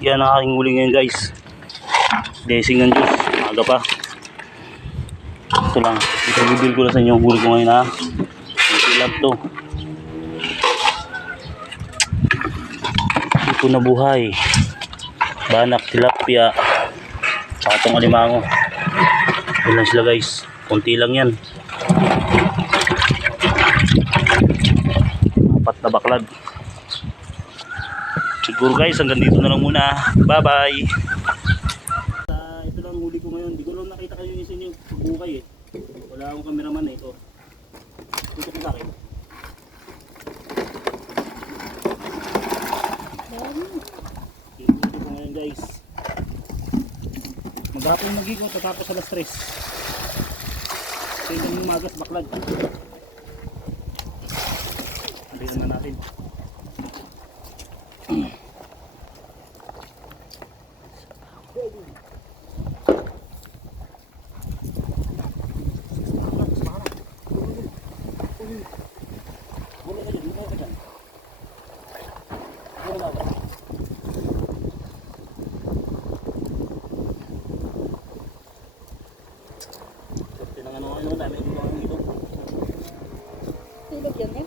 Yan ang aking huli ngayon guys. Blessing ng Diyos. Aga pa. Ito lang. Ito ko lang sa inyo ang huli ko ngayon ha. Silap to. Ito na buhay. Banak, tilapia. Patong alimango. Yan lang sila guys. Kunti lang yan. 4 na baklad. Siguro guys, hanggang dito na lang muna. Bye bye. Ito lang huli ko ngayon. Di ko lang nakita kayo yung isin yung bukay eh. Wala akong cameraman eh. Ito. Tutok ko sa akin. Huli ko ngayon guys. Maghapon mag-ikot tapos alas 3. Ito yung magas baklad. Andiyan naman natin. Tulog yan eh.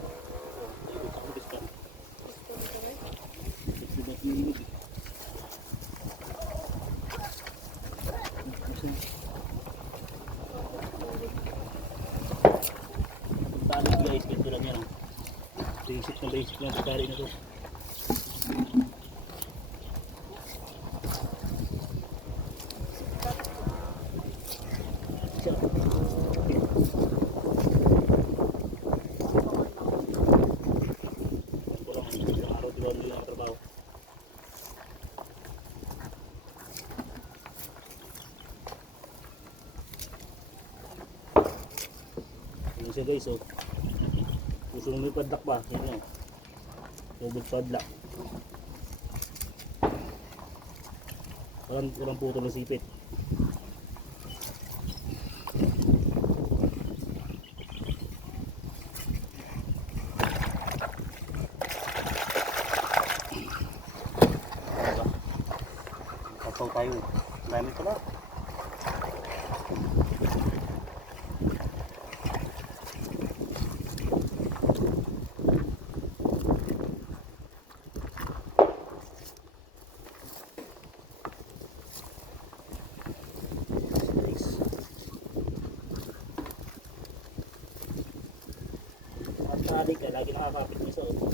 Talit guys, ganito lang yan. Basic na pagkari na to. Yan siya guys, oh. Gusto mo may padlak ba? Yan yun. Tubig padlak. Walang puto ng sipit. Kapaw tayo. Dami pala. Adik ka, lagi nakakapit mo sa ulo.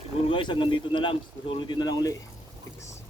Siguro guys, hanggang dito na lang. Susulitin na lang uli. Fix.